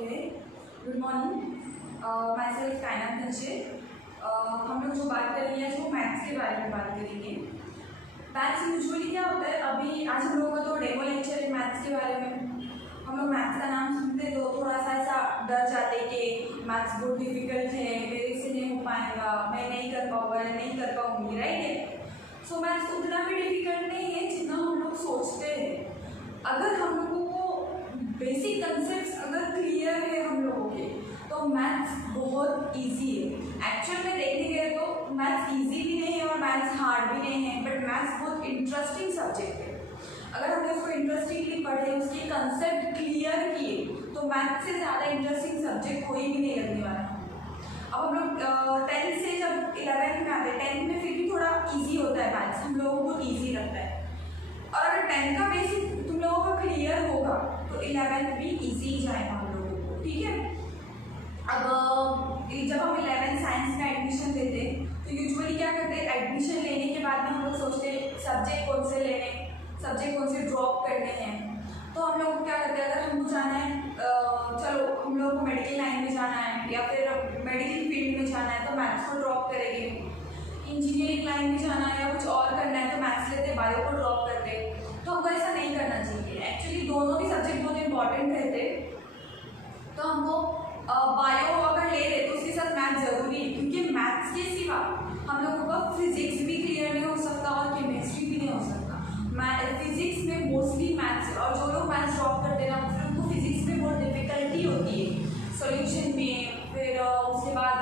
Okay, good morning. My self कायनात नीचे। हम लोग जो बात करेंगे आज वो मैथ्स के बारे में बात करेंगे। मैथ्स यूजुअली क्या होता है, अभी आज हम लोगों का तो डेमो लेक्चर है मैथ्स के बारे में। हम लोग मैथ्स का नाम सुनते तो थोड़ा सा ऐसा डर जाते कि मैथ्स बहुत डिफिकल्ट है, मेरे से नहीं हो पाएगा, मैं नहीं कर पाऊँगा या नहीं कर पाऊँगी, राइट है। सो मैथ्स उतना भी डिफिकल्ट नहीं है जितना हम लोग सोचते हैं। अगर हम लोगों को बेसिक कंसेप्ट्स अगर क्लियर है हम लोगों के, तो मैथ्स बहुत इजी है। एक्चुअल में देखने गए तो मैथ्स इजी भी नहीं है और मैथ्स हार्ड भी नहीं है, बट मैथ्स बहुत इंटरेस्टिंग सब्जेक्ट है। अगर हमने उसको इंटरेस्टिंगली पढ़े, उसके कंसेप्ट क्लियर किए, तो मैथ्स से ज़्यादा इंटरेस्टिंग सब्जेक्ट कोई भी नहीं लगने वाला। अब हम लोग 10th से जब 11th में आते हैं, 10th में फिर भी थोड़ा इजी होता है मैथ्स, हम लोगों को इजी लगता है। और अगर 10th का बेसिक तुम लोगों का क्लियर होगा तो 11th भी इजी जाएगा हम लोगों को, ठीक है। अब जब हम 11th साइंस में एडमिशन लेते हैं तो यूजुअली क्या करते हैं, एडमिशन लेने के बाद में हम लोग सोचते हैं सब्जेक्ट कौन से लेने, सब्जेक्ट कौन से ड्रॉप करने हैं। तो हम लोग क्या करते हैं, अगर हमको जाना है चलो हम लोग को मेडिकल लाइन में जाना है या फिर मेडिकल फील्ड में जाना है तो मैथ्स को ड्रॉप करेंगे। इंजीनियरिंग लाइन में जाना है या कुछ और करना है तो मैथ्स लेते, बायो को ड्रॉप करते। तो हमको ऐसा नहीं करना चाहिए। एक्चुअली दोनों भी सब्जेक्ट बहुत इंपॉर्टेंट रहते, तो हमको बायो अगर ले रहे तो उसके साथ मैथ्स जरूरी है, क्योंकि मैथ्स के सिवा हम लोगों का फिजिक्स भी क्लियर नहीं हो सकता और केमिस्ट्री भी नहीं हो सकता। फिजिक्स में मोस्टली मैथ्स, और जो लोग मैथ्स ड्रॉप करते हैं ना फिर उनको फिजिक्स में बहुत डिफिकल्टी होती है सॉल्यूशन में। फिर उसके बाद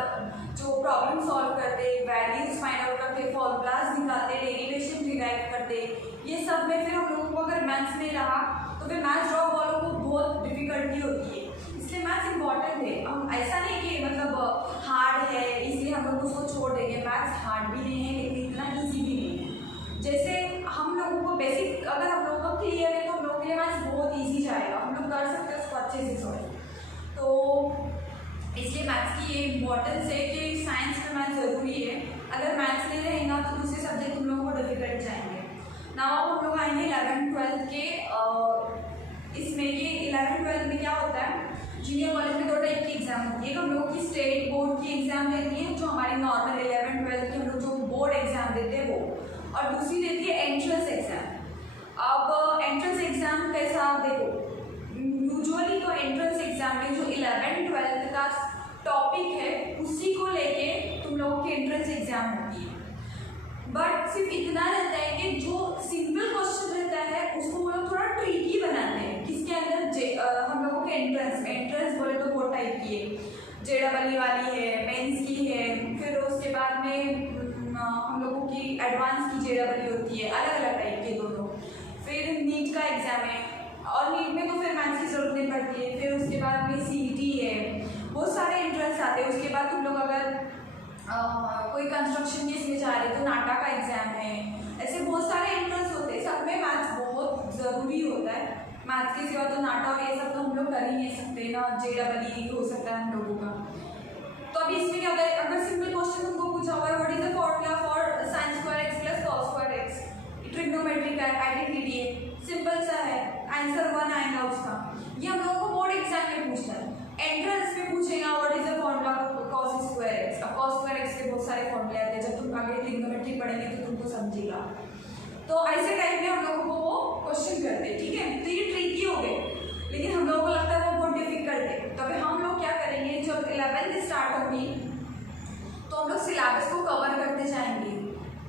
जो प्रॉब्लम सॉल्व करते, वैल्यूज फाइंड आउट करते, फॉर्मूलाज निकालते, डेरिवेशन डिराइव करते, ये सब में फिर हम लोगों को अगर मैथ्स नहीं रहा तो फिर मैथ्स ड्रॉप वालों को बहुत डिफिकल्टी होती है। इसलिए मैथ्स इंपॉर्टेंट है। हम ऐसा नहीं कि मतलब हार्ड है इसलिए हम लोग उसको छोड़ देंगे। मैथ्स हार्ड भी नहीं है लेकिन इतना ईजी भी नहीं है। जैसे हम लोगों को बेसिक अगर हम लोगों का क्लियर है तो हम लोगों के लिए मैथ्स बहुत ईजी जाएगा, हम लोग कर सकते हैं उसको अच्छे से सॉल्व। तो इसलिए मैथ्स की ये इम्पोर्टेंस है कि साइंस में मैथ्स ज़रूरी है। अगर मैथ्स नहीं रहेगा तो दूसरे सब्जेक्ट तुम लोगों को डिफिकल्ट जाएंगे। नाउ हम लोग आएंगे 11th 12th के इसमें। ये 11th 12th में क्या होता है, जूनियर कॉलेज में 2 टाइप की एग्जाम होती है। हम लोग की स्टेट बोर्ड की एग्जाम रहती है, जो हमारी नॉर्मल 11th 12th की हम लोग जो बोर्ड एग्जाम देते हैं वो, और दूसरी रहती है एंट्रेंस एग्जाम। अब एंट्रेंस एग्जाम कैसा, देखो यूजुअली तो एंट्रेंस एग्जाम में जो 11th 12th का टॉपिक है उसी को लेके तुम लोगों की एंट्रेंस एग्जाम होती है। बट सिर्फ इतना रहता है कि जो सिंपल क्वेश्चन रहता है उसको वो लोग थोड़ा ट्रिकी बनाते हैं। किसके अंदर, हम लोगों के एंट्रेंस में, एंट्रेंस बोले तो बहुत टाइप की है, JEE वाली है, मेंस की है, फिर उसके बाद में हम लोगों की एडवांस की JEE होती है, अलग अलग टाइप के दोनों। फिर नीट का एग्जाम है, और नीट में तो फिर मैथ्स की जरूरत नहीं पड़ती है। फिर उसके बाद में CET है, बहुत सारे एंट्रेंस आते हैं। उसके बाद तुम लोग अगर कोई कंस्ट्रक्शन केस में जा रहे तो नाटा का एग्जाम है। ऐसे बहुत सारे एंट्रेंस होते हैं, सब में मैथ्स बहुत ज़रूरी होता है। मैथ्स के सिवा तो नाटा और ये सब तो हम लोग कर ही नहीं सकते ना, JEE हो सकता है हम लोगों का। तो अभी इसमें क्या होता है, अगर सिंपल क्वेश्चन तुमको पूछा हुआ है what is the formula for sin square x plus cos square x, trigonometry का आइडेंटिटी है, सिंपल सा है, आंसर 1 आएगा उसका। ये हम लोगों को बोर्ड एग्जाम में पूछना है। एंट्रेंस में पूछेगा what is the formula cos square x। अब cos स्क्वायर x के बहुत सारे फॉर्मूले आते हैं, जब तुम आगे ट्रिग्नोमेट्री पढ़ेंगे तो तुमको समझेगा। तो ऐसे टाइप में हम लोगों को वो क्वेश्चन करते हैं, ठीक है। तो ये ट्रिकी हो गए, लेकिन हम लोगों को लगता है वो बहुत डिफिकल्ट है। तो अभी हम लोग क्या करेंगे, जब 11th स्टार्ट होगी तो हम लोग सिलेबस को कवर करते जाएंगे,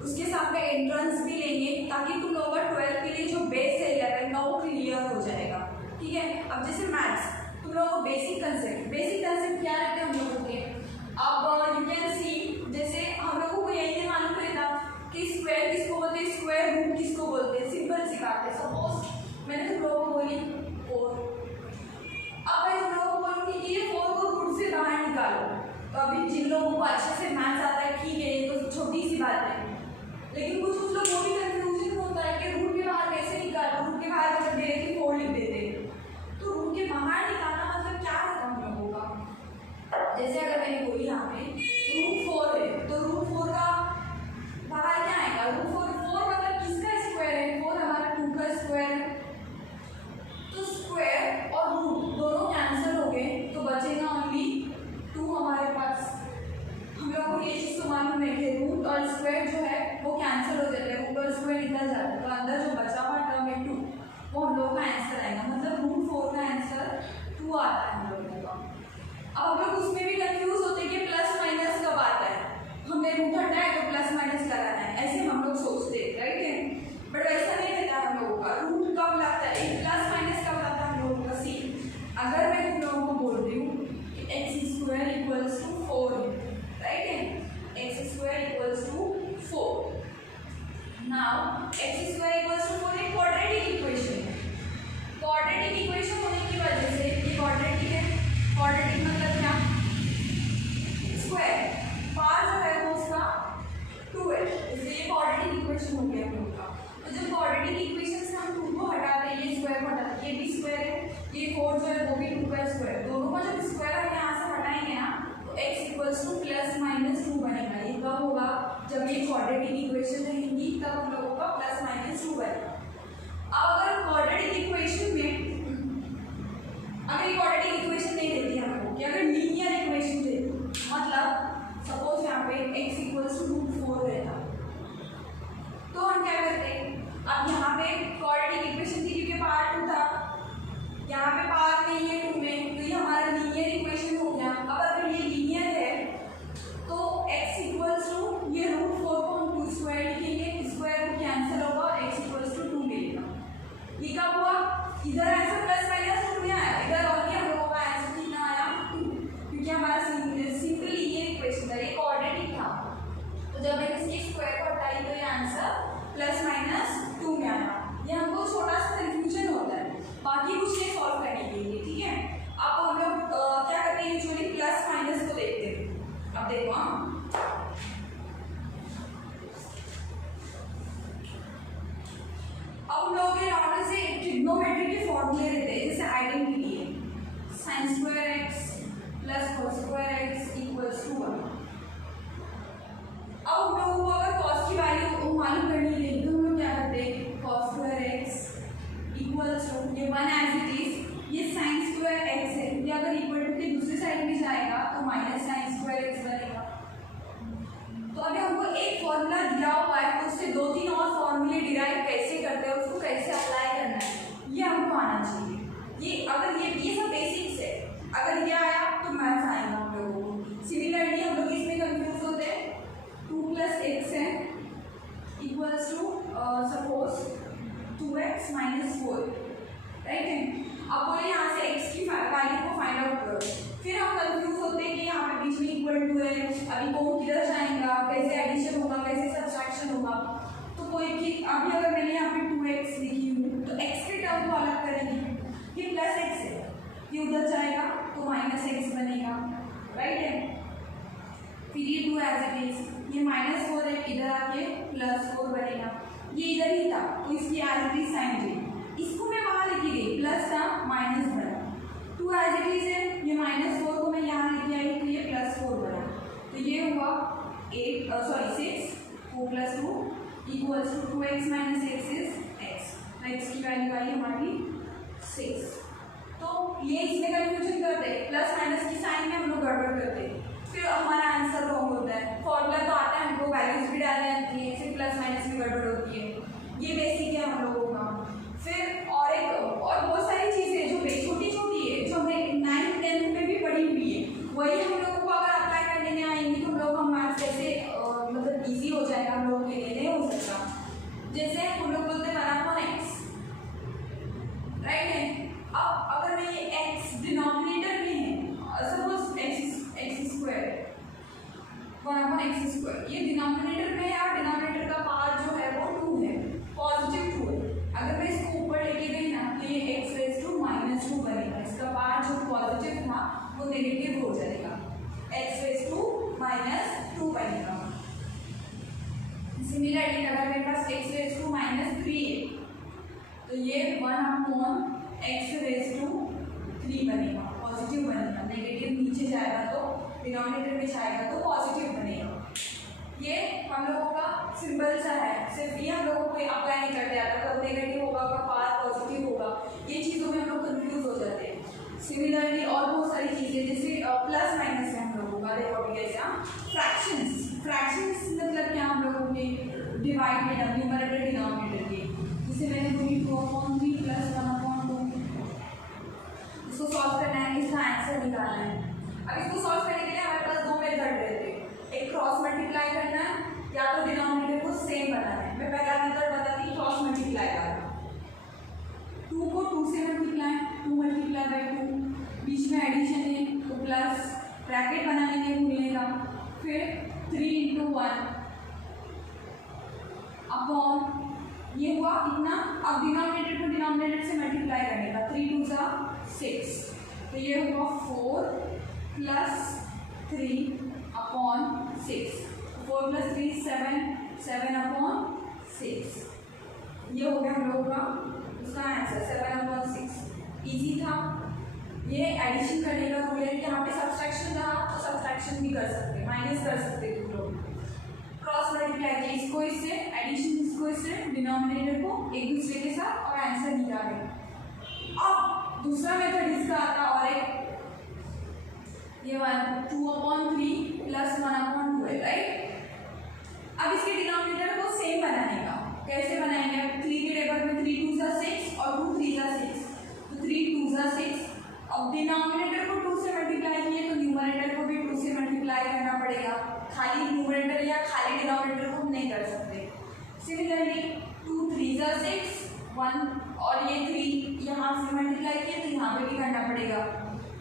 उसके साथ में एंट्रेंस भी लेंगे, ताकि तुम लोगों का 12th के लिए जो बेस है 11th का वो क्लियर हो जाएगा, ठीक है। अब जैसे मैथ्स तुम लोगों को बेसिक कंसेप्ट क्या रहते हैं हम लोगों के। अब यू कैन सी, जैसे हम लोगों को यही नहीं मालूम रहता कि स्क्वायर किसको बोलते हैं, स्क्वायर रूट किसको बोलते हैं। सिंपल सी बात है, सपोज मैंने तुम लोगों को बोली 4, अब मैं तुम लोगों को बोलूँगी कि ये 4 को रूट से बाहर निकालो। तो अभी जिन लोगों को अच्छे से मैथ्स आता है ठीक है, ये तो छोटी सी बात है, लेकिन कुछ लोग वो भी कंफ्यूजन होता है कि रूट के बाहर कैसे निकालो। रूट के बाहर मतलब डायरेक्टली 4 लिख देते हैं, तो रूट के बाहर निकालना मतलब क्या रहता है हम लोगों का। जैसे अगर मैंने बोली यहाँ पे रूट 4 है, तो रूट 4 का बाहर क्या आएगा, रूट 4 मतलब किसका स्क्वायर है, 4 हमारा 2 का स्क्वायर है। तो स्क्वायर और रूट दोनों कैंसिल हो गए तो क्वाड्रेटिक इक्वेशन रहेंगी तब हम लोगों का प्लस माइनस 2 बनेगा। अब अगर क्वाड्रेटिक इक्वेशन में अगर क्वाड्रेटिक इक्वेशन नहीं देती हमको कि अगर लीनियर इक्वेशन देती, मतलब सपोज यहाँ पे x इक्वल्स टू √4 रहता तो हम क्या करते हैं, अब यहाँ पे क्वाड्रेटिक इक्वेशन थी क्योंकि पावर 2 था, यहाँ पे पावर नहीं है 2 में, तो ये हमारा लीनियर इक्वेशन हो गया। अब अगर ये लीनियर है तो x इक्वल्स टू ये √4 को हम 2 स्क्वायर लिखेंगे, स्क्वायर को कैंसिल होगा, x इक्वल्स टू 2 मिलेगा। ये कब हुआ, इधर आंसर प्लस माइनस 2 में आया, इधर ऑलरेडी हम लोगों का आंसर कितना आया 2, क्योंकि हमारा सिंपल लीनियर इक्वेशन था, ये क्वाड्रेटिक था। तो जब मैंने इसकी स्क्वायर को हटाई तो ये आंसर प्लस माइनस 2 में आया। ये हमको छोटा सा कंफ्यूजन होता है, बाकी कुछ नहीं सॉल्व करने के लिए, ठीक है। अब हम लोग क्या करते हैं, यूजुअली प्लस माइनस को देखते हैं। अब देखो अब हम लोग नॉर्मल से ट्रिग्नोमेट्री के फॉर्मूले देते हैं, जैसे आइडेंटिटी है sin square x plus cos square x equals to 1। अब हम लोगों को अगर cos की वैल्यू मालूम करनी है तो हम लोग क्या करते हैं, cos square x equals to ये 1 एज इट इज, ये sin स्क्वायर x है, ये अगर इक्वल टू के दूसरी साइड में जाएगा तो माइनस sin स्क्वायर x बनेगा। तो अभी हमको एक फॉर्मूला दिया हुआ है, उससे 2-3 और फॉर्मूले डिराइव कैसे करते हैं, उसको कैसे अप्लाई करना है, ये हमको आना चाहिए। ये अगर ये सब बेसिक्स है, अगर ये आया तो मैथ्स आएगा हम लोगों को। सिमिलरली हम लोग इसमें कंफ्यूज होते हैं, 2 + x है equals to suppose 2x - 4, right है। अब बोले यहाँ से x की वैल्यू को फाइंड आउट करो, फिर हम कंफ्यूज होते हैं कि यहाँ पे बीच में इक्वल टू है, अभी कौन किधर जाएगा, कैसे एडिशन होगा, कैसे सब्सट्रैक्शन होगा। तो कोई भी अभी अगर मैंने यहाँ पे 2x लिखी हूँ तो x के टर्म को अलग करेंगे, ये प्लस x है, ये उधर जाएगा तो -x बनेगा, राइट है। फिर ये 2 एज इट इज, ये -4 है, इधर आके +4 बनेगा, ये इधर ही था तो इसकी एज इट इज साइन दी, इसको मैं वहाँ लिखी गई, प्लस था माइनस बना, 2 एज इट इज है, ये -4 को मैं यहाँ लेके आई तो ये +4 बना, तो ये हुआ 6 4 + 2 equals to 2x - x is x, तो x की वैल्यू आई हमारी 6। तो ये इसमें कंफ्यूजन करते हैं, प्लस माइनस की साइन में हम लोग गड़बड़ करते हैं, फिर हमारा आंसर रॉन्ग होता है। फॉर्मूला तो आता है, हमको वैल्यूज भी डालनी आती है, फिर प्लस माइनस में गड़बड़ होती है, ये बेसिक है हम लोगों का। फिर और बहुत सारी चीज़ें जो छोटी छोटी है, जो हमने 9th 10th में भी पढ़ी हुई है, वही हम लोगों को अगर अप्लाई करने में आएंगी तो हम लोग हम मैथ्स कैसे मतलब ईजी हो जाएगा हम लोगों के लिए, नहीं हो सकता। जैसे हम लोग बोलते हैं 1/x, राइट है। अब अगर मैं ये x डिनोमिनेटर में है, सपोज x स्क्वायर 1/x², ये डिनोमिनेटर में है और डिनोमिनेटर का पावर जो है वो 2 है, पॉजिटिव 2 है। अगर मैं इसको ऊपर लेके गई ना तो ये x⁻² बनेगा, इसका पावर जो पॉजिटिव था वो नेगेटिव हो जाएगा, x⁻² बनेगा। सिमिलरली अगर मेरे पास x⁻³ है तो ये 1/x⁻³ बनेगा, पॉजिटिव बनेगा, नेगेटिव नीचे जाएगा तो डिनोमिनेटर में जाएगा तो पॉजिटिव बनेगा। ये हम लोगों का सिंपल सा है, सिर्फ ये हम लोगों को अप्लाई नहीं करते आता, कब नेगेटिव होगा कब पावर पॉजिटिव होगा, ये चीज़ों में हम लोग कंफ्यूज हो जाते हैं। सिमिलरली और बहुत सारी चीज़ें जैसे प्लस माइनस है हम लोगों का, देखो अभी कैसे फ्रैक्शंस मतलब क्या हम लोगों के डिवाइड में न्यूमरेटर डिनोमिनेटर के, जिसे मैंने बोली 2/3 + 1/2, इसको सॉल्व करना है, इसका आंसर निकालना है। अब इसको सॉल्व करने के लिए हमारे पास 2 मेथड रहते हैं, एक क्रॉस मल्टीप्लाई करना है या तो डिनोमिनेटर को सेम बनाना है। मैं पहला मेथड बताती हूँ, क्रॉस मल्टीप्लाई वाला, 2 को 2 से मल्टीप्लाई, 2 × 2, बीच में एडिशन है तो प्लस ब्रैकेट बनाने के भूलने का, फिर 3 × 1 अपॉन ये हुआ कितना, अब डिनोमिनेटर को डिनोमिनेटर से मल्टीप्लाई करने का, 3 × 2 = 6, तो ये हुआ 4 + 3 अपॉन 6, 4 + 3 7, 7/6, ये हो गया हम लोगों का उसका आंसर 7/6। इजी था, ये एडिशन करने का रूल है, यहाँ पे सब्सट्रैक्शन रहा तो सब्सट्रैक्शन भी कर सकते, माइनस कर सकते तुम लोग। क्रॉस मल्टीप्लाई किया इसको इससे, एडिशन इसको इससे, डिनोमिनेटर को एक दूसरे के साथ और आंसर निकालें। अब दूसरा मेथड इसका आता और एक ये 2/3 प्लस 1/12, राइट। अब इसके डिनोमिनेटर को सेम बनाने का कैसे बनाएंगे? 3 के टेबल में 3 2 सा 6 और 2 3 सा 6, तो 3 2 सा 6। अब डिनोमिनेटर को 2 से मल्टीप्लाई किए तो न्यूमरेटर को भी 2 से मल्टीप्लाई करना पड़ेगा। खाली न्यूमरेटर या खाली डिनोमिनेटर को हम नहीं कर सकते। सिमिलरली 2 3 सा 6 1 और ये 3 यहाँ से मल्टीप्लाई किए तो यहाँ पे भी करना पड़ेगा।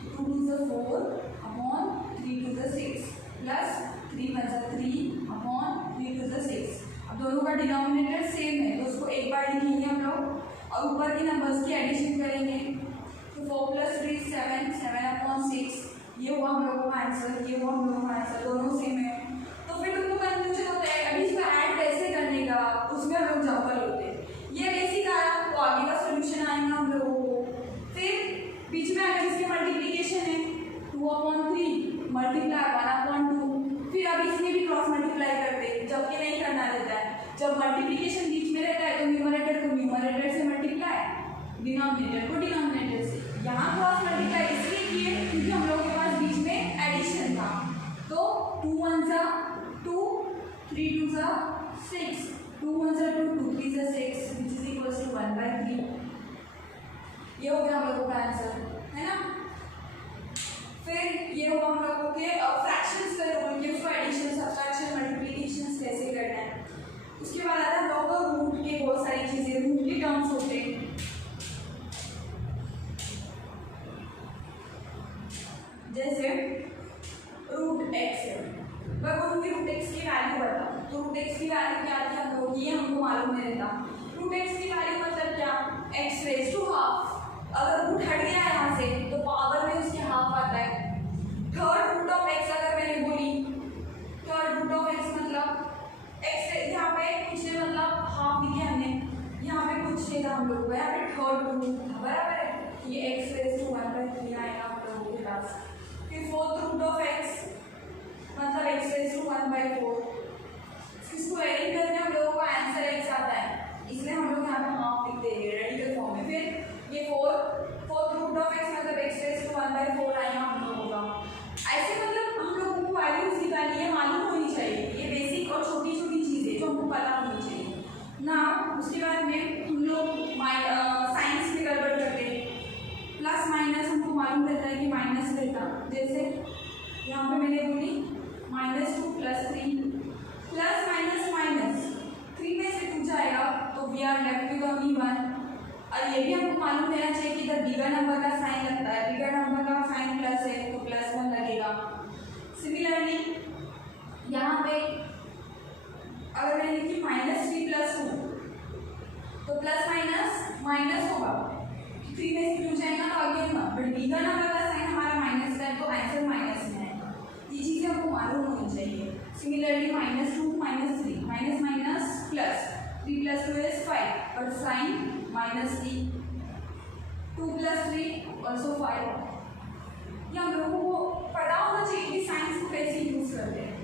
2 2 सा 4 अपॉन 3 2 सा 6 प्लस 3 1 सा 3 अपॉन 3 2 सा 6। अब दोनों का डिनोमिनेटर सेम है तो उसको एक बार लिखेंगे हम लोग और ऊपर के नंबर्स की एडिशन करेंगे। तो 4 + 3 7 7/6 ये हुआ हम लोगों का आंसर, ये हुआ हम लोगों का आंसर, दोनों सेम है। तो फिर तुमको कंफ्यूजन होता है अभी इसको ऐड कैसे करने का, उसमें हम लोग जंपल होते हैं। ये बेसिक आया तो आगे का सोल्यूशन आएगा हम लोगों को। फिर बीच में अगर इसकी मल्टीप्लीकेशन है 2/3 मल्टीप्लाई 1/2, फिर अब इसमें भी क्रॉस मल्टीप्लाई करते हैं, जबकि नहीं करना रहता है। जब मल्टीप्लिकेशन बीच में रहता है तो न्यूमरेटर को न्यूमरेटर से मल्टीप्लाई, डिनोमिनेटर को डिनोमिनेटर से। यहाँ क्रॉस मल्टीप्लाई इसलिए किए क्योंकि हम लोगों के पास बीच में एडिशन था। तो 2 1 सा 2 3 2 सा 6, 2 1 सा 2 2 3 सा 6 विच इज इक्वल टू 1/3। ये हो गया हम लोगों का आंसर, है ना। फिर ये हुआ हम लोगों के फ्रैक्शंस का रूल कि उसको एडिशन सब्ट्रैक्शन मल्टीप्लिकेशन कैसे करना है। उसके बाद आता है हम लोगों को रूट के बहुत सारी चीज़ें, रूट के टर्म्स होते हैं। जैसे रूट एक्स है, मैं बोलूँगी रूट एक्स की वैल्यू बताओ तो रूट एक्स की वैल्यू क्या थी हम लोग, ये हमको मालूम नहीं रहता। रूट एक्स की वैल्यू मतलब क्या, x⁻²। अगर रूट हट गया है यहाँ से तो पावर में उसके हाफ आता है। थर्ड रूट ऑफ एक्स अगर मैंने बोली, थर्ड रूट ऑफ एक्स मतलब एक्स यहाँ पे कुछ नहीं, मतलब हाफ लिखे हमने, यहाँ पे कुछ नहीं था हम लोग को, यहाँ पे थर्ड रूट था, बराबर है। ये x⁻1/3 आएगा हम लोगों के पास। फिर फोर्थ रूट ऑफ एक्स मतलब x⁻1/4, इसको एडिंग करके हम लोगों को आंसर x आता है, इसलिए हम लोग यहाँ पे हाफ लिख देंगे रेडिकल फॉर्म में। फिर ये फोर्थ रूट ऑफ x मतलब x⁻1/4 आएगा हम लोगों का। ऐसे मतलब हम लोगों को वैल्यूज निकालनी है, मालूम होनी चाहिए, ये बेसिक और छोटी छोटी चीज़ें जो हमको पता होनी चाहिए ना। उसके बाद में हम लोग साइंस में गड़बड़ करते हैं, प्लस माइनस हमको मालूम रहता है कि माइनस रहता। जैसे यहाँ पे मैंने बोली -2 + 3 प्लस माइनस माइनस 3 में से 2 जाएगा तो we are left with only 1। और ये भी हमको मालूम रहना चाहिए कि इधर बिगर नंबर का साइन लगता है, बिगर नंबर का साइन प्लस है तो +1 लगेगा। सिमिलरली यहाँ पे अगर मैंने लिखी -3 + 2 तो प्लस माइनस माइनस होगा, 3 में से 2 जाएगा तो अगेन 1, बट बिगर नंबर का साइन हमारा माइनस है तो आंसर माइनस में आएगा। ये चीज़ें हमको मालूम होनी चाहिए। Similarly -2 -3 minus minus plus 3 + 2 is 5 but sign -3, 2 + 3 also 5। ये हम लोगों को पता होना चाहिए कि साइंस को कैसे यूज करते हैं।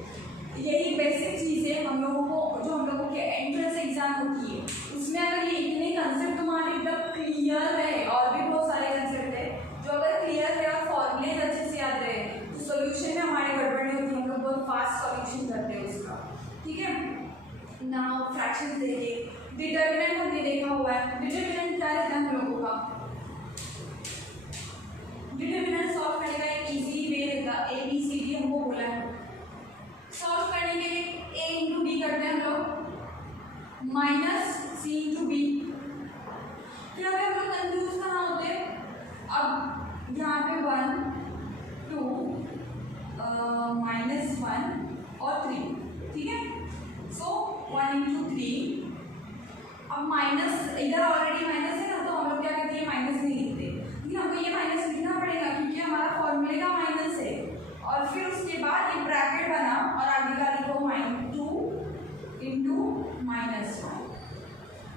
यही बेसिक चीज़ें हम लोगों को जो हम लोगों के एंट्रेंस एग्जाम होती है उसमें अगर ये इतने कंसेप्ट तुम्हारे एकदम क्लियर है, और भी बहुत सारे कंसेप्ट है जो अगर क्लियर है और फॉर्मूलेज अच्छे से याद रहे तो सोल्यूशन में हमारी गड़बड़ नहीं होती, हम लोग बहुत फास्ट सॉल्यूशन करते हैं उसका, ठीक है ना। फ्रैक्शन देखिए, डिटर्मिनेंट हमने देखा हुआ है। डिटर्मिनेंट क्या रहता है हम लोगों का, डिटर्मिनेंट सॉल्व करने का एक इजी वे रहता है, ABCD हमको बोला है। सॉल्व करने के लिए A × B करते हैं हम लोग, -C × B। फिर अगर हम लोग कंफ्यूज कहाँ होते हैं, अब यहाँ पे 1 2 -1 और 3, ठीक है। सो 1 × 3, अब माइनस इधर ऑलरेडी माइनस है ना तो हम लोग क्या करते हैं, माइनस नहीं लिखते, लेकिन हमको ये माइनस लिखना पड़ेगा क्योंकि हमारा फॉर्मूले का माइनस है। और फिर उसके बाद ये ब्रैकेट बना और आगे का लिखो -2 × -1।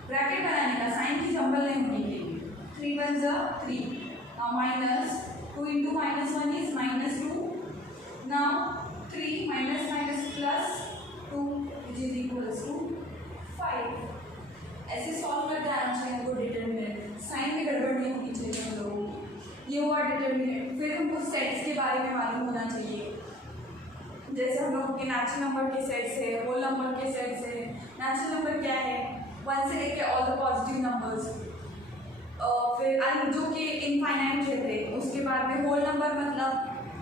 ब्रैकेट बनाने का साइन की जंबल नहीं होने के लिए, 3 1 = 3, -2 × -1 is -2, now 3 - -+2 which is determinant. फिर हमको सेट्स के बारे में मालूम होना चाहिए, जैसे हम लोगों के नेचुरल नंबर के सेट्स है, होल नंबर के सेट्स है। नेचुरल नंबर क्या है, 1 से लेके ऑल द पॉजिटिव नंबर्स। फिर जो कि इनफाइनाइट रहते हैं। उसके बाद में होल नंबर मतलब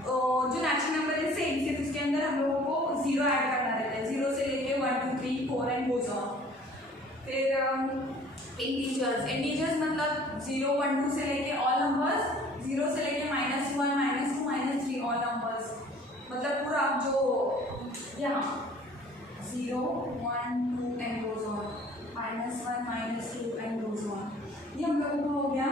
जो नेचुरल नंबर है सेम, सिर्फ उसके अंदर हम लोगों को 0 ऐड करना रहता है, 0 से लेके 1 2 3 4 एंड गोज ऑन। फिर इंटीजर्स मतलब 0 1 2 से लेके ऑल नंबर्स, 0 से लेके -1 -2 -3 ऑल नंबर्स। मतलब पूरा जो यहाँ 0 1 2 and goes on, -1 -2 and goes on. ये हम लोगों को हो गया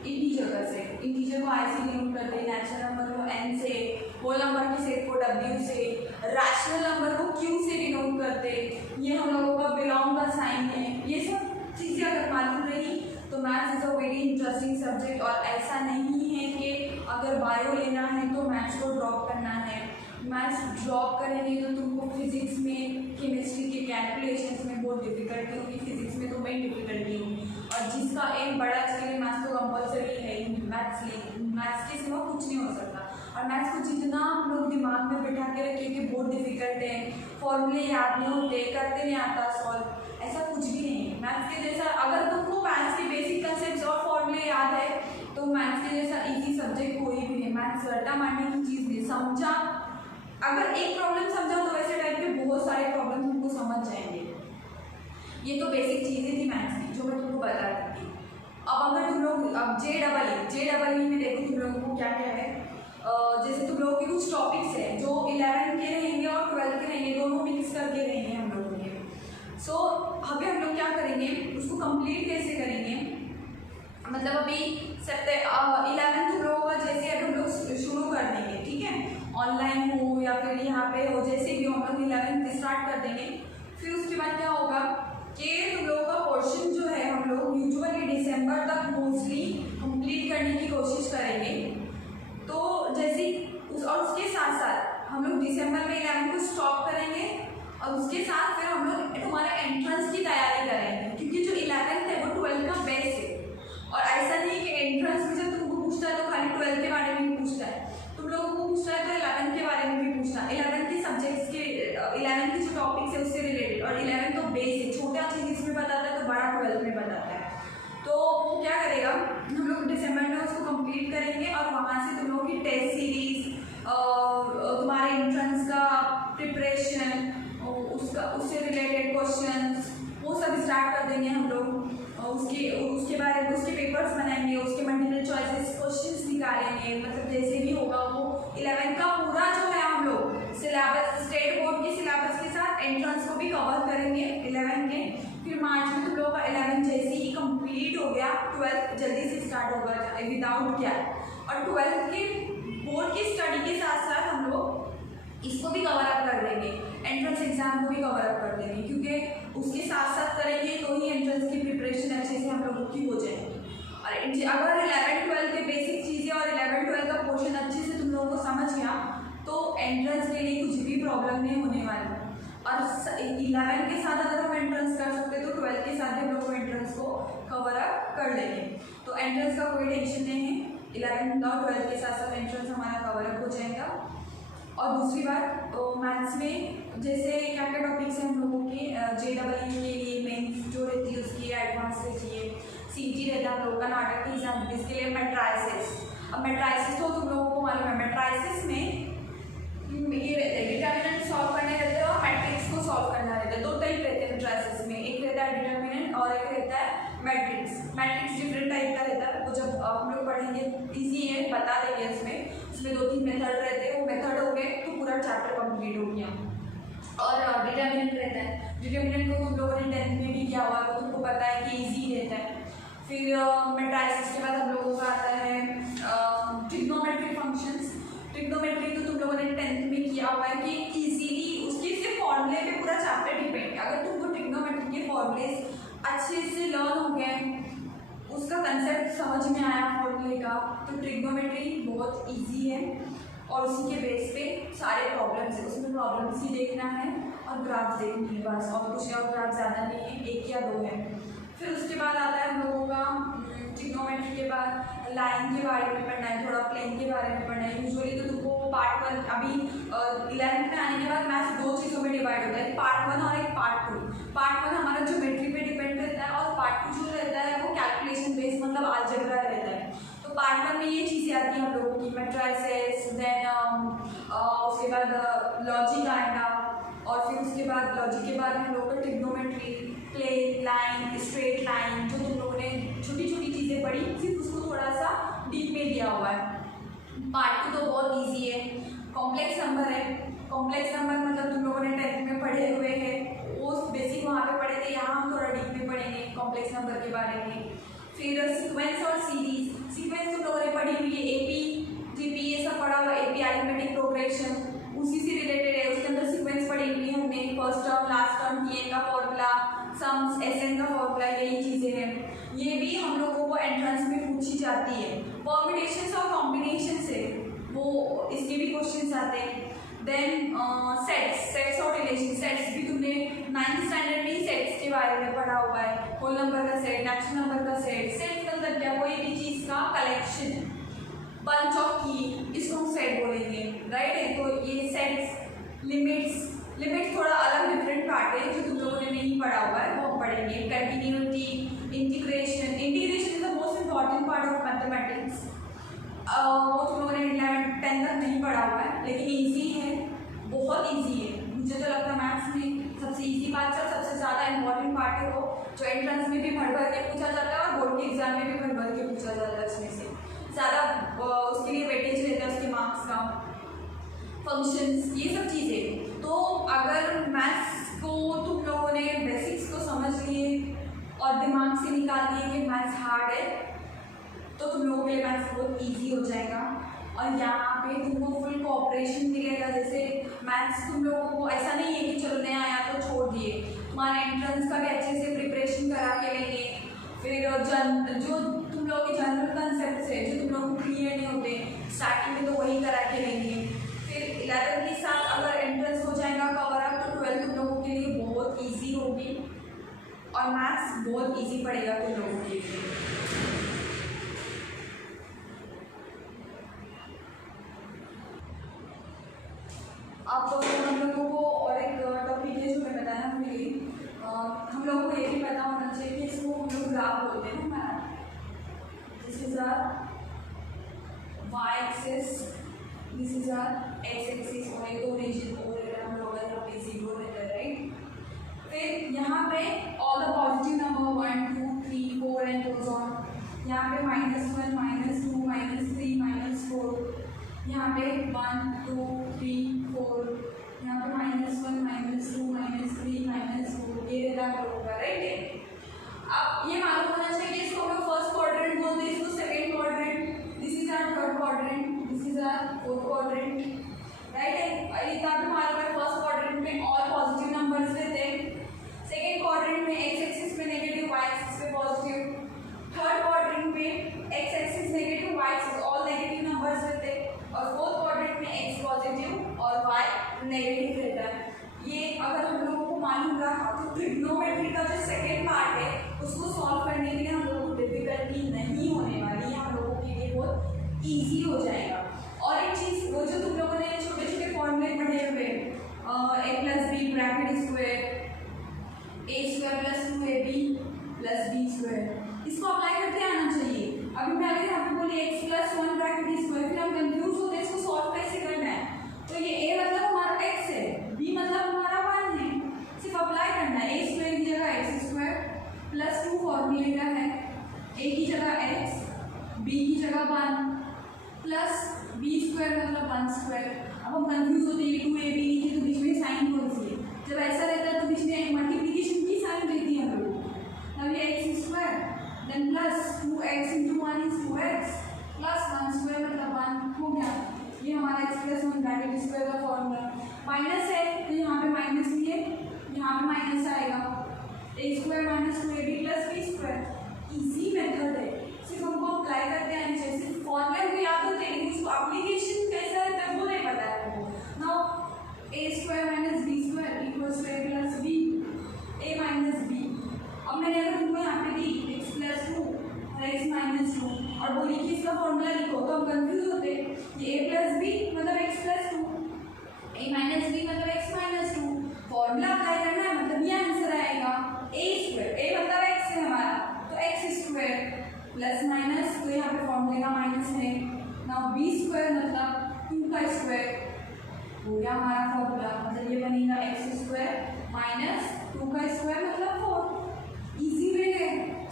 इंटीजर से। इंटीजर को आई से डिनोट करते हैं, नेचुरल नंबर को n से, होल नंबर के सेट को w से, रैशनल नंबर को q से डिनोट करते। ये हम लोगों का बिलोंग का साइन है। ये सब चीज़ें अगर मालूम रही तो maths is a very interesting subject. और ऐसा नहीं है कि अगर बायो लेना है तो मैथ्स को ड्रॉप करना है। मैथ्स ड्रॉप करेंगे तो तुमको फिजिक्स में, केमिस्ट्री के कैलकुलेशंस में बहुत डिफिकल्टी होगी, फिजिक्स में तो मेन डिफिकल्टी होगी। और जिसका एम बड़ा, इसके लिए मैथ्स तो कंपलसरी है ही। मैथ्स के सिवा कुछ नहीं हो सकता। और मैथ्स को जितना हम लोग दिमाग में बिठा के रखिए कि बहुत डिफिकल्ट है, फॉर्मूले याद नहीं होते, करते नहीं आता सॉल्व, ऐसा कुछ भी नहीं है। मैथ्स के जैसा अगर तुमको मैथ्स के बेसिक कंसेप्ट और फॉर्मूले याद है तो मैथ्स के जैसा इजी सब्जेक्ट कोई भी नहीं। मैथ्स रट्टा मारने की चीज़ नहीं। समझा, अगर एक प्रॉब्लम समझा तो वैसे टाइप के बहुत सारे प्रॉब्लम तुमको समझ जाएंगे। ये तो बेसिक चीज़ें थी मैथ्स की जो मैं तुमको बता रही थी। अब अगर तुम लोग अब जे में देखो तुम लोगों को क्या क्या है। जैसे तुम लोगों के कुछ टॉपिक्स हैं जो 11 के रहेंगे और 12 के रहेंगे, दोनों मिक्स करके रहेंगे हम लोगों के। सो अभी हम लोग क्या करेंगे, उसको कंप्लीट कैसे करेंगे। मतलब अभी 11 तुम लोगों का जैसे अभी हम लोग शुरू कर देंगे, ठीक है, ऑनलाइन हो या फिर यहाँ पे हो, जैसे भी हम लोग 11 स्टार्ट कर देंगे। फिर उसके बाद क्या होगा कि तुम लोगों का पोर्शन जो है हम लोग यूजुअली दिसंबर तक मोस्टली कंप्लीट करने की कोशिश करेंगे। तो जैसे और उसके साथ साथ हम लोग दिसंबर में 11 को स्टॉप करेंगे और उसके साथ फिर हम लोग तुम्हारे एंट्रेंस की तैयारी करेंगे, क्योंकि जो 11th है वो 12 का बेस है। और ऐसा नहीं कि एंट्रेंस में जब तुमको पूछता है तो खाली 12 के बारे में ही पूछता है, तुम लोगों को पूछता है तो 11 के बारे में भी पूछता है। 11 के सब्जेक्ट्स के 11 के जो टॉपिक्स है उससे रिलेटेड। और 11 तो बेस है, छोटा चीज़ इसमें बताता है तो बड़ा 12 में बताता है। तो वो क्या करेगा, हम लोग दिसंबर में उसको कंप्लीट करेंगे और वहाँ से तुम लोगों की टेस्ट सीरीज, तुम्हारे एंट्रेंस का प्रिपरेशन, उससे रिलेटेड क्वेश्चंस वो सब स्टार्ट कर देंगे हम लोग। उसके बारे में उसके पेपर्स बनाएंगे, उसके मल्टीपल चॉइसेस क्वेश्चंस निकालेंगे। मतलब जैसे भी होगा वो 11 का पूरा जो है हम लोग सिलेबस, स्टेट बोर्ड के सिलेबस के साथ एंट्रेंस को भी कवर करेंगे 11 के। फिर मार्च में तुम लोगों का 11 जैसे ही कंप्लीट हो गया, 12th जल्दी से स्टार्ट होगा विदाउट गैप। और 12th के बोर्ड की स्टडी के साथ साथ हम लोग इसको भी कवर अप कर देंगे, एंट्रेंस एग्जाम को भी कवर अप कर देंगे, क्योंकि उसके साथ साथ करेंगे तो ही एंट्रेंस की प्रिपरेशन अच्छे से हम लोगों की हो जाएगी। और अगर 11-12 के बेसिक चीज़ें और 11-12 का पोर्शन अच्छे से तुम लोगों को समझ गया तो एंट्रेंस के लिए कुछ भी प्रॉब्लम नहीं होने वाली। और 11 के साथ अगर हम एंट्रेंस कर सकते तो 12 के साथ भी हम लोग एंट्रेंस को कवर अप कर लेंगे। तो एंट्रेंस का कोई टेंशन नहीं है, 11 और 12 के साथ साथ एंट्रेंस हमारा कवर अप हो जाएगा। और दूसरी बात, मैथ्स में जैसे क्या क्या टॉपिक्स हैं हम लोगों के, JEE के लिए मेंस जो रहती है उसकी एडवांस रहती है, CT रहता है हम लोग का, नाटक की एग्जाम इसके लिए मैट्राइसिस। अब मैट्राइसिस तो तुम लोगों को मालूम है, मैट्राइसिस में ये रहते हैं डिटर्मिनेंट सॉल्व करने रहते हैं और मैट्रिक्स को सॉल्व करना रहता है। 2 टाइप रहते हैं मैट्राइसिस में, एक रहता है डिटर्मिनेंट और एक रहता है मैट्रिक्स। मैट्रिक्स डिफरेंट टाइप का रहता है, वो जब हम लोग पढ़ेंगे ईजी है, बता देंगे। उसमें 2-3 मेथड रहते हैं, वो मेथड हो गए तो पूरा चैप्टर कंप्लीट हो गया। और डिटर्मिनेंट रहता है, डिटर्मिनेंट को तुम लोगों ने 10th में भी किया हुआ है, तुमको पता है कि ईजी रहता है। फिर मैट्राइसिस के बाद हम लोगों का आता है ट्रिग्नोमेट्रिक फंक्शंस। ट्रिग्नोमेट्री तो तुम लोगों ने 10th में किया हुआ है कि इजीली उसके सिर्फ फॉर्मूले पे पूरा चैप्टर डिपेंड है। अगर तुमको ट्रिग्नोमेट्री के फॉर्मूले अच्छे से लर्न हो गए, उसका कंसेप्ट समझ में आया फॉर्मूले का, तो ट्रिग्नोमेट्री बहुत इजी है। और उसी के बेस पे सारे प्रॉब्लम्स है, उसमें प्रॉब्लम्स ही देखना है और ग्राफ देखनी है बस, और कुछ और ग्राफ ज़्यादा नहीं है, 1 या 2 है। फिर उसके बाद आता है हम लोगों का ट्रिग्नोमेट्री के बाद लाइन के बारे में पढ़ना है, थोड़ा प्लेन के बारे में पढ़ना है। यूजुअली तो तुमको पार्ट 1 अभी 11th में आने के बाद मैथ्स 2 चीज़ों में डिवाइड होता है, पार्ट 1 और एक पार्ट 2। पार्ट 1 हमारा ज्योमेट्री पे डिपेंड रहता है और पार्ट 2 जो रहता है वो कैलकुलेशन बेस्ड मतलब अलजेब्रा रहता है। तो पार्ट 1 में ये चीज़ें आती हैं हम लोगों की, मैट्रिसेस, देन उसके बाद लॉजिक आएगा, और फिर उसके बाद लॉजिक के बाद हम लोगों को trigonometry, plane, line, straight line, जो तुम लोगों ने छोटी छोटी चीज़ें पढ़ी सिर्फ उसको थोड़ा सा डीप में दिया हुआ है। पार्ट 2 तो बहुत ईजी है, कॉम्प्लेक्स नंबर है। कॉम्प्लेक्स नंबर मतलब तुम लोगों ने 10th में पढ़े हुए हैं, वो बेसिक वहाँ पे पढ़े थे, यहाँ हम थोड़ा डीप में पढ़ेंगे कॉम्प्लेक्स नंबर के बारे में। फिर सीक्वेंस और सीरीज, सीक्वेंस तुम लोगों ने पढ़ी हुई है, AP, GP ये सब पढ़ा हुआ है, AP अरिथमेटिक प्रोग्रेशन उसी से रिलेटेड है, उसके अंदर सीक्वेंस पढ़ी हुई है हमने, first term, last term, TN का फॉर्मूला, सम्स, SN का फॉर्मूला, यही चीज़ें हैं। ये भी हम लोगों को एंट्रेंस में पूछी जाती है। परम्यूटेशंस और कॉम्बिनेशन से वो इसके भी क्वेश्चन आते हैं। देन सेट्स और रिलेशन, सेट्स भी तुमने 9th स्टैंडर्ड में सेट्स के बारे में पढ़ा हुआ है, होल नंबर का सेट, नेचुरल नंबर का सेट। सेट का मतलब क्या, कोई भी चीज़ का कलेक्शन, बंच ऑफ की, इसको हम सेट बोलेंगे, राइट है। तो ये सेट्स, लिमिट्स थोड़ा अलग डिफरेंट पार्ट है जो तुम लोगों ने नहीं पढ़ा हुआ है, वो हम पढ़ेंगे। Continuity, integration is the most important part of mathematics, वो तुम लोगों ने 11th 10th तक नहीं पढ़ा हुआ है, लेकिन ईजी है, बहुत ईजी है। मुझे तो लगता है मैथ्स में सबसे ईजी पार्ट है, सबसे ज़्यादा इंपॉर्टेंट पार्ट है वो, जो एंट्रेंस में भी भर भर के पूछा जाता है और बोर्ड के एग्जाम में भी भर भर के पूछा जाता है। उसमें से ज़्यादा उसके लिए वेटेज रहता है, उसके मार्क्स का, फंक्शंस, ये सब चीज़ें। तो अगर मैथ्स को तुम लोगों ने बेसिक्स को समझ लिए और दिमाग से निकाल दिए कि मैथ्स हार्ड है, तो तुम लोगों के लिए मैथ्स बहुत ईजी हो जाएगा। और यहाँ पे तुमको फुल कोऑपरेशन मिलेगा। जैसे मैथ्स तुम लोगों को ऐसा नहीं है कि चलो नया आया तो छोड़ दिए, तुम्हारा एंट्रेंस का भी अच्छे से प्रिपरेशन करा के लेंगे। फिर जो तुम लोगों के जनरल कंसेप्ट है जो तुम लोगों को क्लियर नहीं होते स्टार्टिंग में, तो वही करा के लेंगे। फिर 11th के साथ अगर एंट्रेंस हो जाएगा कवर अप, तो 12th तुम लोगों के लिए बहुत ईजी होगी और मैथ्स बहुत ईजी पड़ेगा तुम लोगों के लिए। अब हम लोगों को और एक टॉपिक है जो मैं बताना भूल गई। हम लोगों को ये भी पता होना चाहिए कि इसको हम लोग ग्राफ बोलते हैं ना। This is our y axis, this is our x axis, और ये दो रीजन और हम लोग यहाँ पे 0 रहता है, राइट। फिर यहाँ पे all the positive number 1 2 3 4 and goes on. यहाँ पे -1 -2 -3 -4, यहाँ पे 1 2 3 4, यहाँ पे -1 -2 -3 -4, ये रहता होगा, राइट। अब ये मालूम होना चाहिए कि इसको हम लोग फर्स्ट क्वाड्रेंट बोलते हैं, इसको second quadrant, this is our third quadrant, this is our fourth quadrant, right है। और इतना भी मालूम है फर्स्ट क्वाड्रेंट में ऑल पॉजिटिव नंबर्स रहते हैं, सेकंड क्वाड्रेंट में x एक्सिस पे नेगेटिव, y एक्सिस पे पॉजिटिव, थर्ड क्वाड्रेंट में x axis negative, y axis all negative numbers रहते हैं, और फोर्थ क्वाड्रेंट में x पॉजिटिव और y नेगेटिव रहता है। ये अगर हम लोगों को मालूम रहा तो ट्रिग्नोमेट्री का जो सेकेंड पार्ट है उसको सॉल्व करने के लिए हम लोगों को डिफिकल्टी नहीं होने वाली है, हम लोगों के लिए बहुत ईजी हो जाएगा। और एक चीज़, वो जो तुम लोगों ने छोटे छोटे फॉर्मूले पढ़े हुए, a + b bracket square, a² + 2ab + b², इसको अप्लाई करते आना चाहिए। अभी मैं अगर यहाँ पे बोली x + 1 ब्रैकेट स्क्वायर, फिर हम कंफ्यूज होते हैं इसको सॉल्व कैसे करना है। तो ये a मतलब हमारा x है, b मतलब हमारा 1 है, सिर्फ अप्लाई करना है। a² की जगह x² + 2 फॉर्मूले का है, a की जगह x, b की जगह 1 प्लस b² मतलब 1²। अब हम कंफ्यूज होते हैं 2ab लिखे तो बीच में साइन कौन सी है, जब ऐसा रहता है तो बीच में मल्टीप्लिकेशन की साइन रहती है हम लोग। अब ये x² then plus 2x × 1 is 2x plus 1² मतलब 1 हो गया। ये हमारा x + 1 ब्रैकेट स्क्वायर का फॉर्मूला। माइनस है तो यहाँ पे माइनस लिए, यहाँ पे माइनस आएगा, a² - 2ab + b²। Easy method है, सिर्फ हमको अप्लाई करते आने चाहिए। सिर्फ फॉर्मूला को याद होते हैं लेकिन उसको एप्लीकेशन कैसा रहता है वो नहीं पता है हमको। Now a² - b² = a + b, a - b। अब मैंने अगर तुमको यहाँ पे दी x + 2 और x - फॉर्मूला अप्लाई करना है, मतलब ये आंसर आएगा ए स्क्वायर, ए मतलब एक्स है हमारा, तो एक्स स्क्वायर प्लस माइनस, तो यहाँ पे फॉर्मूले का माइनस है ना, बी स्क्वायर मतलब 2 का स्क्वायर हो गया हमारा फॉर्मूला, मतलब ये बनेगा एक्स स्क्वायर माइनस 2 का स्क्वायर मतलब 4। इजी वे है,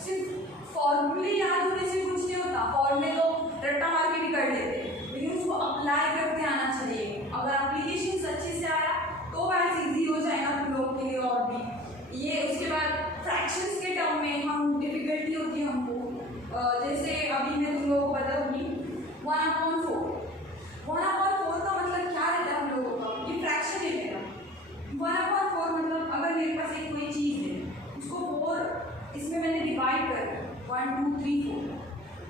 सिर्फ फॉर्मूले याद होने से कुछ नहीं होता, फॉर्मूले तो रट्टा मार के भी कर लेते, लेकिन उसको अप्लाई करते आना चाहिए। अगर एप्लीकेशन अच्छे से आया तो वैसे इजी हो जाएगा तुम लोगों के लिए और भी। ये उसके बाद फ्रैक्शंस के टर्म में हम डिफिकल्टी होती है हमको, जैसे अभी मैं तुम लोगों को बताऊंगी 1/4। 1/4 का मतलब क्या रहता है हम लोगों का, ये फ्रैक्शन है मेरा। 1/4 मतलब अगर मेरे पास एक कोई चीज़ है, उसको 4 इसमें मैंने डिवाइड कर 1 2 3 4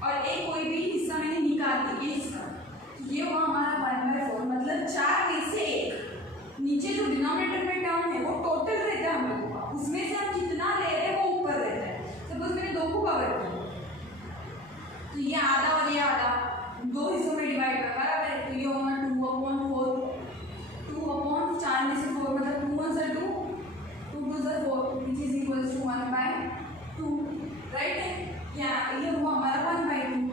और एक कोई भी हिस्सा मैंने निकाल दिया, ये हिस्सा, ये हुआ हमारा 1/4 मतलब 4 में से 1। नीचे जो डिनोमिनेटर में टर्म है वो टोटल रहता है हम लोगों का, उसमें से हम कितना ले रहे हैं वो ऊपर रहता है। सपोज मैंने 2 को कवर किया तो ये आधा और ये आधा 2 हिस्सों में डिवाइड कर बराबर है, तो ये होगा 2/4, 2/4 में से 4 मतलब 2 1 से 2, 2 2 से 4 which is equals to 1/2, right है क्या, ये हुआ हमारा 1/2।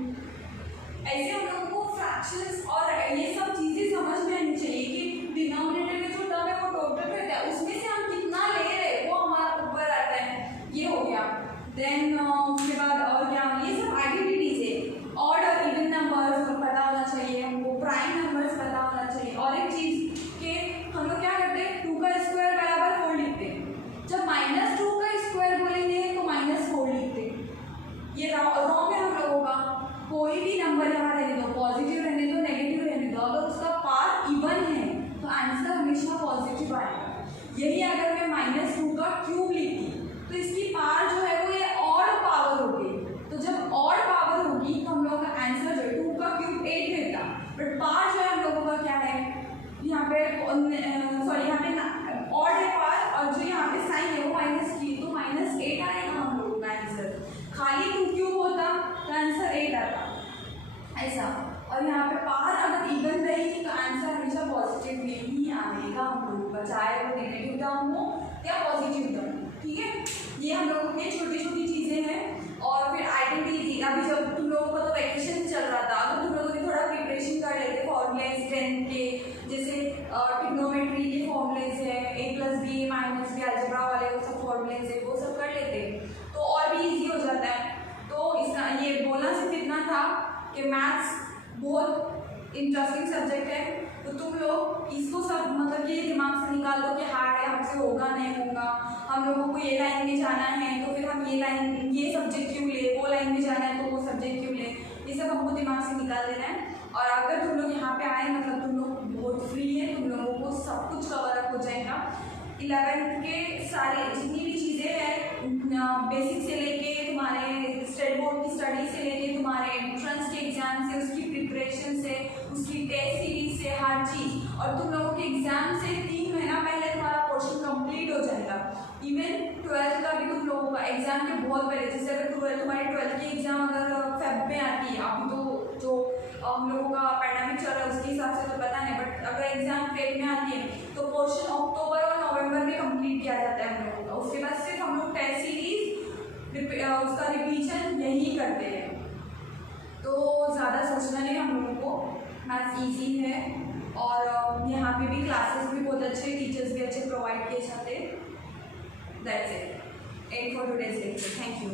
ऐसे हम लोगों को फ्रैक्शंस और ये सब चीज़ें समझ में आनी चाहिए कि डिनोमिनेटर में जो टर्म है वो टोटल रहता है, उसमें से हम कितना ले रहे हैं वो हमारा ऊपर आता है, ये हो गया। देन उसके बाद और क्या, ये सब आइडेंटिटीज है, ऑड और इवन नंबर्स पता होना चाहिए हमको, प्राइम नंबर्स पता होना चाहिए। और एक चीज़ कि हम लोग क्या करते हैं, 2 का स्क्वायर बराबर 4 लिखते हैं, जब -2 का स्क्वायर बोलेंगे तो -4 लिखते हैं, ये रॉन्ग है हम लोगों का। कोई भी नंबर यहाँ रहने दो, पॉजिटिव रहने दो नेगेटिव रहने दो, अगर उसका पार इवन है तो आंसर हमेशा पॉजिटिव आएगा। यही अगर मैं -2 का क्यूब लिखती तो इसकी पार जो है वो ये ऑड पावर होगी, तो जब ऑड पावर होगी तो हम लोगों का आंसर जो है 2 का क्यूब 8 रहता, बट पार जो है हम लोगों का क्या है, यहाँ पे सॉरी यहाँ पे ऑड है पार, और जो यहाँ पे साइन है वो माइनस की, तो -8 आएगा हम लोगों का आंसर। खाली 2 क्यूब होता तो आंसर 8 आता ऐसा, और यहाँ पे पार अगर इवन रहेगी तो आंसर हमेशा पॉजिटिव में ही आएगा हम लोगों का, चाहे वो नेगेटिव टर्म हो या पॉजिटिव टर्म, ठीक है। ये हम लोगों की छोटी छोटी चीज़ें हैं। और फिर आइडेंटिटी, अभी जब तुम लोगों का तो वैकेशन चल रहा था, अगर तुम लोगों ने थोड़ा प्रिपरेशन कर लेते फॉर्मूलेज 10 के, जैसे ट्रिग्नोमेट्री के फॉर्मूलेज है, a+b -b अलजेब्रा वाले वो सब फॉर्मूलेज है, वो सब कर लेते तो और भी ईजी हो जाता है। तो इसका ये बोलना सिर्फ इतना था कि मैथ्स बहुत इंटरेस्टिंग सब्जेक्ट है, तो तुम लोग इसको सब मतलब ये दिमाग से निकाल दो कि हार्ड है, हमसे होगा नहीं होगा, हम लोगों को ये लाइन में जाना है तो फिर हम ये सब्जेक्ट क्यों ले, वो लाइन में जाना है तो वो सब्जेक्ट क्यों ले, ये सब हमको दिमाग से निकाल देना है। और अगर तुम लोग यहाँ पे आए मतलब तुम लोग बहुत फ्री है, तुम लोगों को सब कुछ कवर अप हो जाएगा। 11th के सारे जितनी भी चीज़ें हैं बेसिक से लेके तुम्हारे स्टेट बोर्ड की स्टडी से लेके तुम्हारे एंट्रेंस के एग्जाम से, उसकी प्रिपरेशन से, उसकी टेस्ट सीरीज से, हर चीज़। और तुम लोगों के एग्जाम से 3 महीना पहले तुम्हारा पोर्शन कंप्लीट हो जाएगा। इवन 12th का भी तुम लोगों का एग्जाम के बहुत पहले, जैसे अगर तुम्हारी 12th की एग्जाम अगर फेब में आती है, अभी तो जो हम लोगों का पैंडेमिक चल रहा है उसके हिसाब से तो पता नहीं, बट अगर एग्जाम फेब में आती है तो पोर्शन अक्टूबर और नवंबर में कंप्लीट किया जाता है हम लोगों का। उसके बाद सिर्फ हम लोग टेस्ट सीरीज उसका रिवीजन यही करते हैं, तो ज़्यादा सोचना नहीं हम लोगों को, मैथ्स ईजी है। और यहाँ पे भी क्लासेस भी बहुत अच्छे, टीचर्स भी अच्छे प्रोवाइड किए जाते हैं। That's it, and for today's lecture. Thank you.